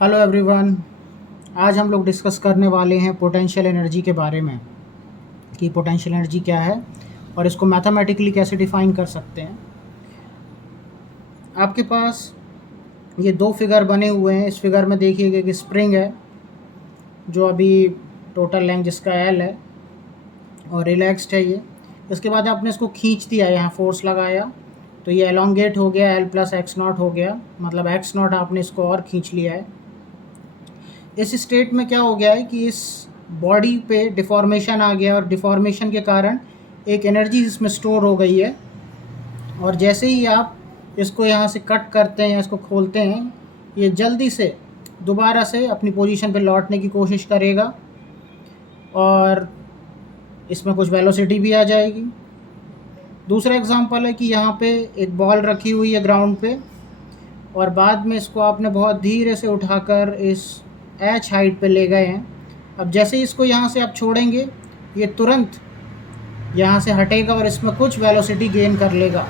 Hello everyone. आज हम लोग डिस्कस करने वाले हैं पोटेंशियल एनर्जी के बारे में कि पोटेंशियल एनर्जी क्या है और इसको मैथमेटिकली कैसे डिफ़ाइन कर सकते हैं। आपके पास ये दो फिगर बने हुए हैं। इस फिगर में देखिएगा कि स्प्रिंग है जो अभी टोटल लेंथ जिसका एल है और रिलैक्स्ड है ये। इसके बाद आपने इसको खींच दिया, यहाँ फोर्स लगाया तो ये एलोंगेट हो गया, एल प्लस एक्स नॉट हो गया, मतलब एक्स नॉट आपने इसको और खींच लिया है। इस स्टेट में क्या हो गया है कि इस बॉडी पे डिफॉर्मेशन आ गया और डिफॉर्मेशन के कारण एक एनर्जी इसमें स्टोर हो गई है। और जैसे ही आप इसको यहाँ से कट करते हैं या इसको खोलते हैं, ये जल्दी से दोबारा से अपनी पोजीशन पे लौटने की कोशिश करेगा और इसमें कुछ वेलोसिटी भी आ जाएगी। दूसरा एग्जांपल है कि यहाँ पे एक बॉल रखी हुई है ग्राउंड पे और बाद में इसको आपने बहुत धीरे से उठाकर इस एच हाइट पे ले गए हैं। अब जैसे ही इसको यहाँ से आप छोड़ेंगे, ये तुरंत यहाँ से हटेगा और इसमें कुछ वेलोसिटी गेन कर लेगा।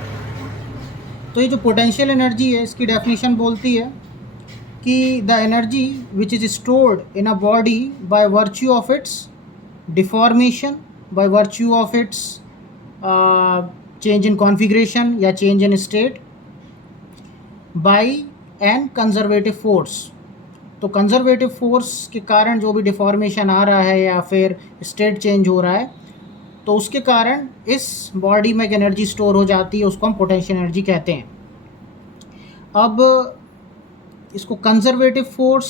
तो ये जो पोटेंशियल एनर्जी है, इसकी डेफिनेशन बोलती है कि the energy which is stored in a body by virtue of its deformation, by virtue of its change in configuration या change in state, by an conservative force. तो कंजर्वेटिव फोर्स के कारण जो भी डिफॉर्मेशन आ रहा है या फिर स्टेट चेंज हो रहा है, तो उसके कारण इस बॉडी में एक एनर्जी स्टोर हो जाती है, उसको हम पोटेंशियल एनर्जी कहते हैं। अब इसको कंजर्वेटिव फोर्स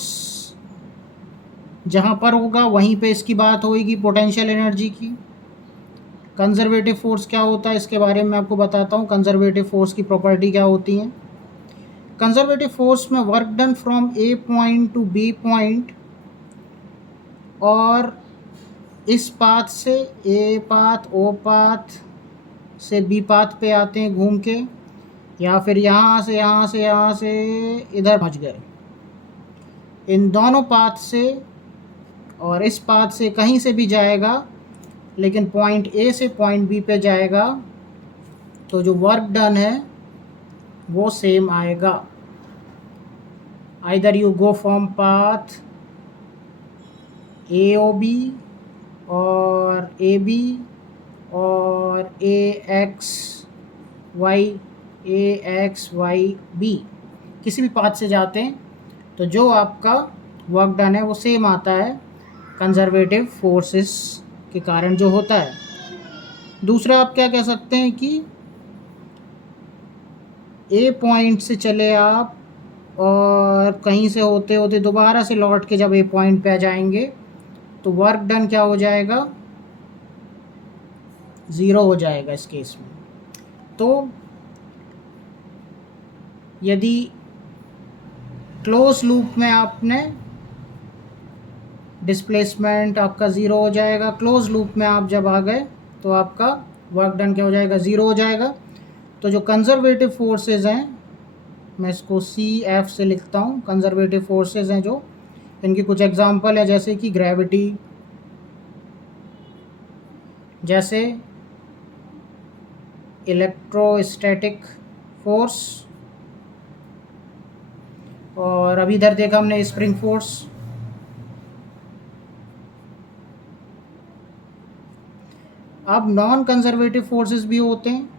जहाँ पर होगा वहीं पे इसकी बात होगी पोटेंशियल एनर्जी की। कंजर्वेटिव फोर्स क्या होता है इसके बारे में आपको बताता हूँ। कंजर्वेटिव फोर्स की प्रॉपर्टी क्या होती है। कंजर्वेटिव फोर्स में work done from A point to B point, और इस पाथ से ए पाथ ओ पाथ से बी पाथ पे आते हैं घूम के, या फिर यहाँ से इधर पहुँच गए, इन दोनों पाथ से और इस पाथ से कहीं से भी जाएगा, लेकिन पॉइंट ए से पॉइंट बी पे जाएगा, तो जो वर्क डन है वो सेम आएगा। Either you go from path A O B और ए बी और ए एक्स वाई बी, किसी भी पाथ से जाते हैं तो जो आपका वर्क डन है वो सेम आता है कंजर्वेटिव फोर्सेस के कारण जो होता है। दूसरा आप क्या कह सकते हैं कि ए पॉइंट से चले आप और कहीं से होते होते दोबारा से लौट के जब ए पॉइंट पे आ जाएंगे, तो वर्क डन क्या हो जाएगा, ज़ीरो हो जाएगा इस केस में। तो यदि क्लोज लूप में आपने डिस्प्लेसमेंट आपका ज़ीरो हो जाएगा, क्लोज लूप में आप जब आ गए तो आपका वर्क डन क्या हो जाएगा, ज़ीरो हो जाएगा। तो जो कंजर्वेटिव फोर्सेस हैं, मैं इसको सी एफ से लिखता हूँ, कंजर्वेटिव फोर्सेस हैं जो, इनकी कुछ एग्जांपल है जैसे कि ग्रेविटी, जैसे इलेक्ट्रोस्टैटिक फोर्स, और अभी इधर देखा हमने स्प्रिंग फोर्स। अब नॉन कंजर्वेटिव फोर्सेस भी होते हैं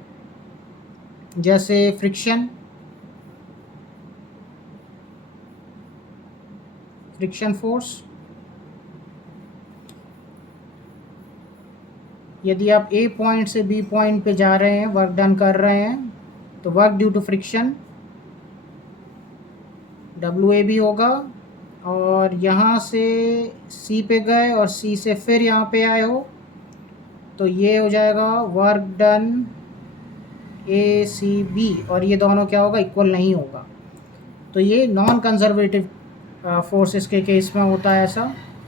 जैसे फ्रिक्शन फोर्स। यदि आप ए पॉइंट से बी पॉइंट पे जा रहे हैं, वर्क डन कर रहे हैं, तो work due to friction W A भी होगा, और यहाँ से सी पे गए और सी से फिर यहाँ पे आए हो, तो ये हो जाएगा वर्क डन ए सी बी, और ये दोनों क्या होगा, इक्वल नहीं होगा। तो ये नॉन कंजर्वेटिव फोर्सेस के केस में होता है ऐसा।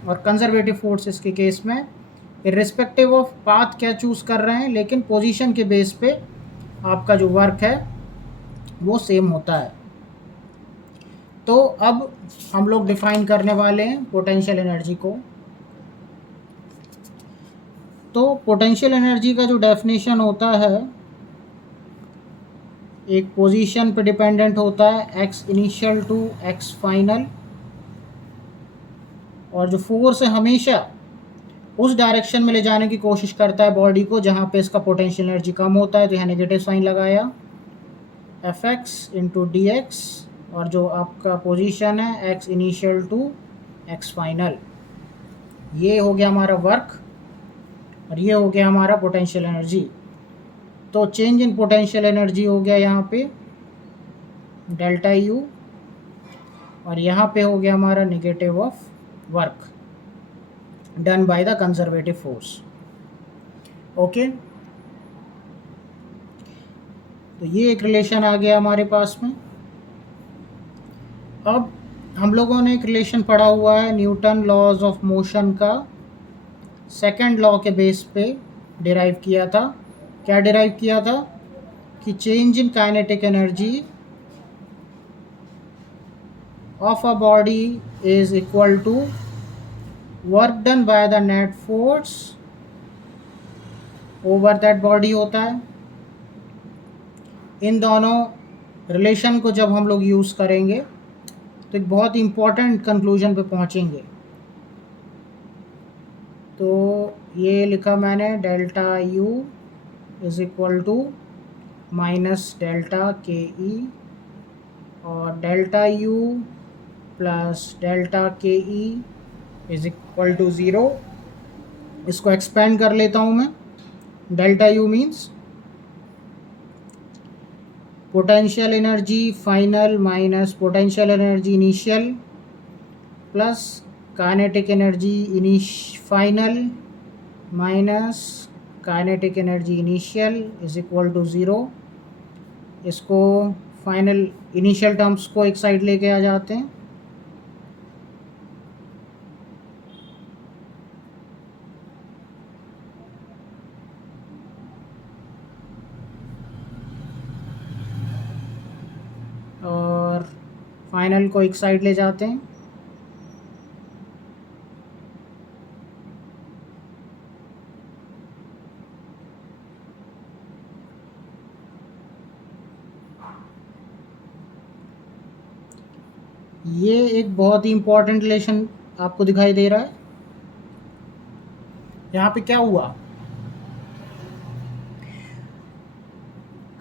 और कंजर्वेटिव फोर्सेस के केस में इर्रिस्पेक्टिव ऑफ पाथ क्या चूज़ कर रहे हैं, लेकिन पोजीशन के बेस पे आपका जो वर्क है वो सेम होता है। तो अब हम लोग डिफाइन करने वाले हैं पोटेंशियल एनर्जी को। तो पोटेंशियल एनर्जी का जो डेफिनेशन होता है, एक पोजीशन पे डिपेंडेंट होता है, x initial to x final, और जो फोर्स है हमेशा उस डायरेक्शन में ले जाने की कोशिश करता है बॉडी को जहाँ पे इसका पोटेंशियल एनर्जी कम होता है, तो यहाँ नेगेटिव साइन लगाया, F x into d x, और जो आपका पोजीशन है x initial to x final, ये हो गया हमारा वर्क और ये हो गया हमारा पोटेंशियल एनर्जी। तो चेंज इन पोटेंशियल एनर्जी हो गया यहाँ पे डेल्टा यू, और यहाँ पे हो गया हमारा negative of work done by the conservative force. Okay, तो ये एक रिलेशन आ गया हमारे पास में। अब हम लोगों ने एक रिलेशन पढ़ा हुआ है न्यूटन लॉज ऑफ मोशन का, सेकंड लॉ के बेस पे डिराइव किया था। क्या डिराइव किया था कि change in kinetic energy of a body is equal to work done by the net force over that body होता है। इन दोनों रिलेशन को जब हम लोग यूज़ करेंगे तो एक बहुत इंपॉर्टेंट कंक्लूजन पे पहुंचेंगे। तो ये लिखा मैंने delta U is equal to minus delta K E, और delta U plus delta K E is equal to zero. इसको एक्सपेंड कर लेता हूँ मैं। Delta U means potential energy final minus potential energy initial plus kinetic energy final minus kinetic energy initial is equal to zero. इसको final initial terms को एक side लेके आ जाते हैं। और फाइनल को एक साइड ले जाते हैं। ये एक बहुत ही इंपॉर्टेंट रिलेशन आपको दिखाई दे रहा है। यहाँ पे क्या हुआ,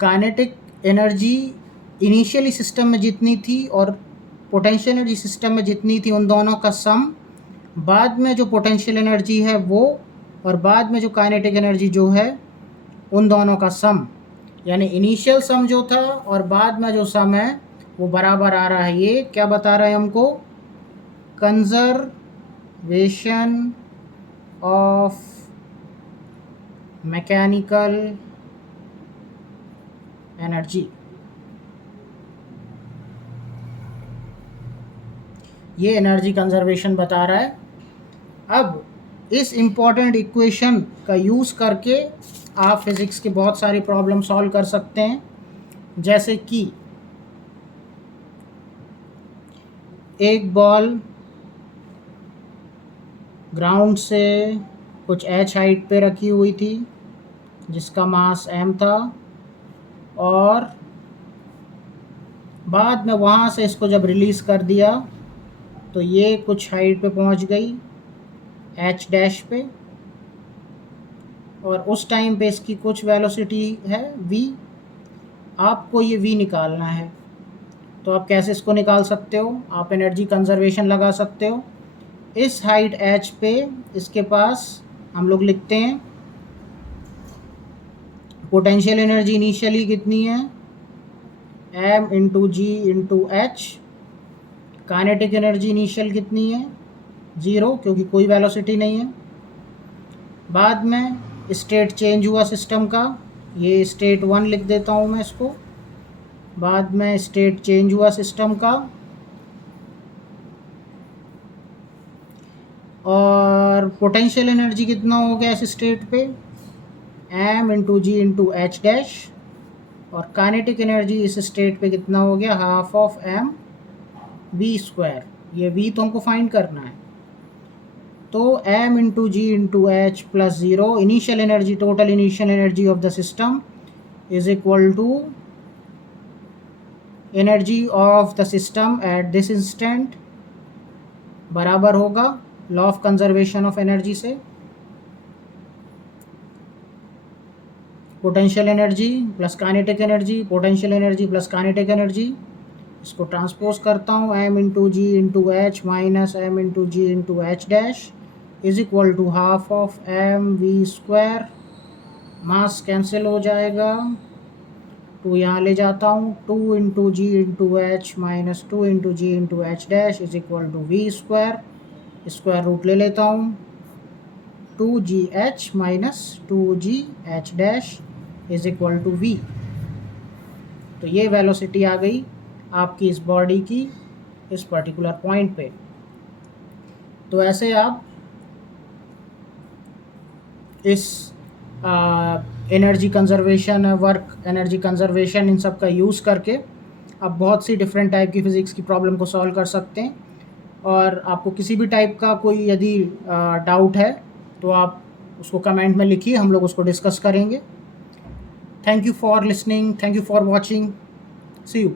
काइनेटिक एनर्जी इनिशियली सिस्टम में जितनी थी और पोटेंशियल एनर्जी सिस्टम में जितनी थी, उन दोनों का सम, बाद में जो पोटेंशियल एनर्जी है वो, और बाद में जो काइनेटिक एनर्जी जो है, उन दोनों का सम, यानी इनिशियल सम जो था और बाद में जो सम है वो बराबर आ रहा है। ये क्या बता रहा है हमको, कंजर्वेशन ऑफ मैकेनिकल एनर्जी। ये एनर्जी कंजर्वेशन बता रहा है। अब इस इम्पॉर्टेंट इक्वेशन का यूज़ करके आप फिज़िक्स के बहुत सारी प्रॉब्लम सॉल्व कर सकते हैं, जैसे कि एक बॉल ग्राउंड से कुछ h हाइट पे रखी हुई थी जिसका मास m था, और बाद में वहाँ से इसको जब रिलीज़ कर दिया तो ये कुछ हाइट पे पहुँच गई h डैश पे, और उस टाइम पे इसकी कुछ वेलोसिटी है v। आपको ये v निकालना है। तो आप कैसे इसको निकाल सकते हो, आप एनर्जी कंजर्वेशन लगा सकते हो। इस हाइट h पे इसके पास हम लोग लिखते हैं पोटेंशियल एनर्जी इनिशियली कितनी है, m into g into h. Kinetic energy initial कितनी है, 0, क्योंकि कोई वेलोसिटी नहीं है। बाद में स्टेट चेंज हुआ सिस्टम का, ये स्टेट 1 लिख देता हूँ मैं इसको। बाद में स्टेट चेंज हुआ सिस्टम का, और पोटेंशियल एनर्जी कितना हो गया इस स्टेट पे, m into g into h dash. और काइनेटिक एनर्जी इस स्टेट पे कितना हो गया, हाफ ऑफ m v स्क्वायर। ये v तो हमको फाइंड करना है। तो m into g into h plus 0, initial energy, total initial energy of the system is equal to energy of the system at this instant, बराबर होगा law of conservation of energy से potential energy plus kinetic energy, potential energy plus kinetic energy, इसको transpose करता हूँ m into g into h minus m into g into h dash is equal to half of mv²। Mass cancel हो जाएगा, 2 यहाँ ले जाता हूँ, 2 into g into h minus 2 into g into h dash is equal to v²। Square root ले लेता हूँ, 2gh minus 2gh dash is equal to v। तो ये वेलोसिटी आ गई आपकी इस बॉडी की इस पर्टिकुलर पॉइंट पे। तो ऐसे आप इस energy conservation, work energy conservation, इन सब का यूज़ करके आप बहुत सी डिफरेंट टाइप की फ़िज़िक्स की प्रॉब्लम को सॉल्व कर सकते हैं। और आपको किसी भी टाइप का कोई यदि डाउट है तो आप उसको कमेंट में लिखिए, हम लोग उसको डिस्कस करेंगे। Thank you for listening, thank you for watching, see you.